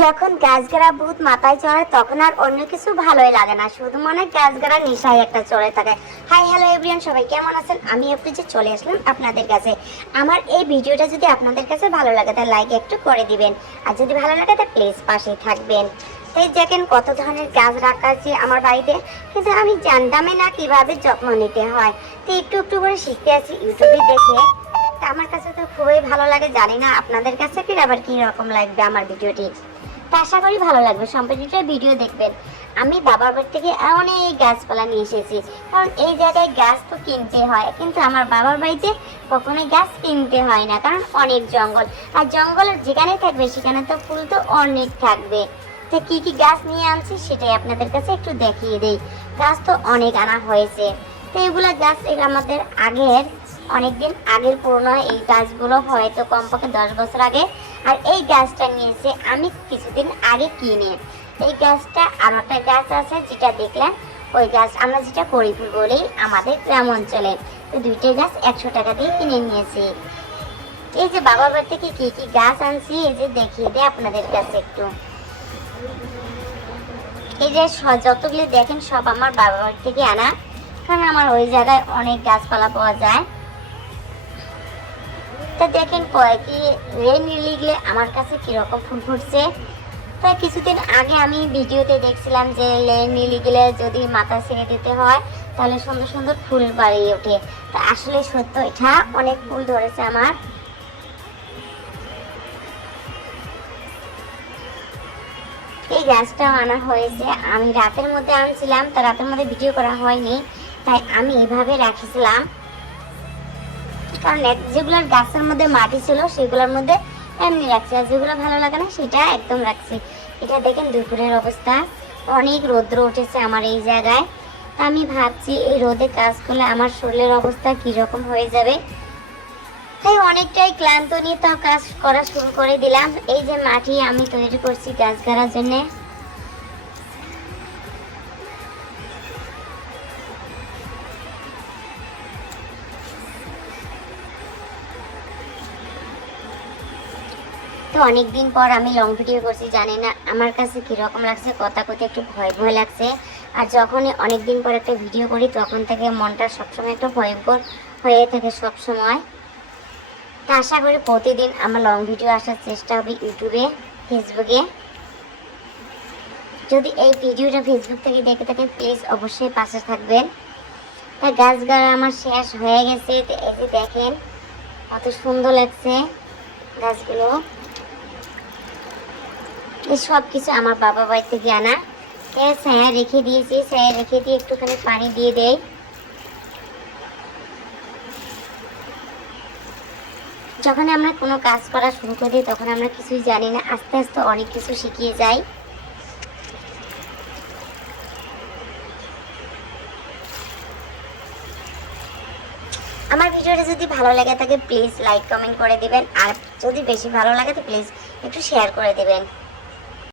যখন গাছ গাড়া ভূত মাথায় চড়ে তখন আর অন্য কিছু ভালোই লাগে না, শুধু মনে গাছ গাড়া নেশায় একটা চড়ে থাকে। হাই হ্যালো এভরিওয়ান, সবাই কেমন আছেন? আমি একটু যে চলে আসলাম আপনাদের কাছে। আমার এই ভিডিওটা যদি আপনাদের কাছে ভালো লাগে তাহলে লাইক একটু করে দিবেন, আর যদি ভালো লাগে তাহলে প্লিজ পাশেই থাকবেন। তাই দেখেন কত ধরনের গাছ রাখা আছে আমার বাড়িতে, কিন্তু আমি জানতামই না কিভাবে যত্ন নিতে হয়। তো একটু একটু করে শিখতে আছি ইউটিউবে দেখে। আমার কাছে তো খুবই ভালো লাগে, জানি না আপনাদের কাছে কি আবার কি রকম লাগবে আমার ভিডিওটি। তো আশা করি ভালো লাগবে, সম্পূর্ণটা ভিডিও দেখবেন। আমি বাবার বাড়ি থেকে অনেক গাছপালা নিয়ে এসেছি, কারণ এই জায়গায় গাছ তো কিনতে হয়, কিন্তু আমার বাবার বাড়িতে কখনোই গাছ কিনতে হয় না, কারণ অনেক জঙ্গল। আর জঙ্গলের যেখানে থাকবে সেখানে তো ফুল তো অনেক থাকবে। তো কি কি গাছ নিয়ে আনছি সেটাই আপনাদের কাছে একটু দেখিয়ে দেই। গাছ তো অনেক আনা হয়েছে। তো এগুলা গাছ আমাদের আগের, অনেকদিন আগের পুরনো এই গাছগুলো, হয়তো কমপক্ষে 10 বছর আগে। আর এই গাছটা নিয়েছে আমি কিছুদিন আগে কিনে। এই গাছটা আর একটা গাছ আছে যেটা দেখলাম, ওই গাছ আমরা যেটা করিফুল বলি আমাদের গ্রাম অঞ্চলে। তো দুইটাই গাছ 100 টাকা দিয়ে কিনে নিয়েছি। এই যে বাবার বাড়ি থেকে কি কি গাছ আনছি এই যে দেখিয়ে দেয় আপনাদের কাছে একটু। এই যে যতগুলি দেখেন সব আমার বাবার বাড়ি থেকে আনা, কারণ আমার ওই জায়গায় অনেক গাছপালা পাওয়া যায়। তা দেখেন কি রেন লিগলে আমার কাছে কিরকম ফুল ফুটছে। তাই কিছুদিন আগে আমি ভিডিওতে দেখছিলাম যে রেন লিগলে যদি মাথা ছেড়ে দিতে হয় তাহলে সুন্দর সুন্দর ফুল বাড়িয়ে ওঠে। তা আসলে সত্য, এটা অনেক ফুল ধরেছে আমার। এই গাছটাও আনা হয়েছে, আমি রাতের মধ্যে আনছিলাম, তা রাতের মধ্যে ভিডিও করা হয়নি, তাই আমি এভাবে রাখিছিলাম। কারণ যেগুলোর গাছের মধ্যে মাটি ছিল সেগুলোর মধ্যে এমনি রাখছি, আর যেগুলো ভালো লাগে না সেটা একদম রাখছি। এটা দেখেন দুপুরের অবস্থা, অনেক রৌদ্র উঠেছে আমার এই জায়গায়। তা আমি ভাবছি এই রোদে কাজ করলে আমার শরীরের অবস্থা কীরকম হয়ে যাবে। তাই অনেকটাই ক্লান্ত নিয়ে তাও কাজ করা শুরু করে দিলাম। এই যে মাটি আমি তৈরি করছি গাছ গাড়ার জন্যে। তো অনেকদিন পর আমি লং ভিডিও করছি, জানি না আমার কাছে কীরকম লাগছে, কথা কথা একটু ভয় ভয় লাগছে। আর যখনই অনেকদিন পর একটা ভিডিও করি তখন থেকে মনটা সবসময় একটু ভয়ঙ্কর হয়ে থাকে সবসময়। তা আশা করি প্রতিদিন আমার লং ভিডিও আসার চেষ্টা হবে ইউটিউবে, ফেসবুকে। যদি এই ভিডিওটা ফেসবুক থেকে দেখে থাকেন প্লিজ অবশ্যই পাশে থাকবেন। তা গাছ গাড়া আমার শেষ হয়ে গেছে। তো এই যে দেখেন কত সুন্দর লাগছে গাছগুলো। এই সব কিছু আমার বাবা বাড়ি থেকে আনা। ছায়া রেখে দিয়েছি, ছায়া রেখে দিয়ে একটুখানি পানি দিয়ে দেয়। যখন আমরা কোনো কাজ করা শুরু করি তখন আমরা কিছুই জানি না, আস্তে আস্তে অনেক কিছু শিখিয়ে যাই। আমার ভিডিওটা যদি ভালো লাগে থাকে প্লিজ লাইক কমেন্ট করে দিবেন, আর যদি বেশি ভালো লাগে তো প্লিজ একটু শেয়ার করে দিবেন।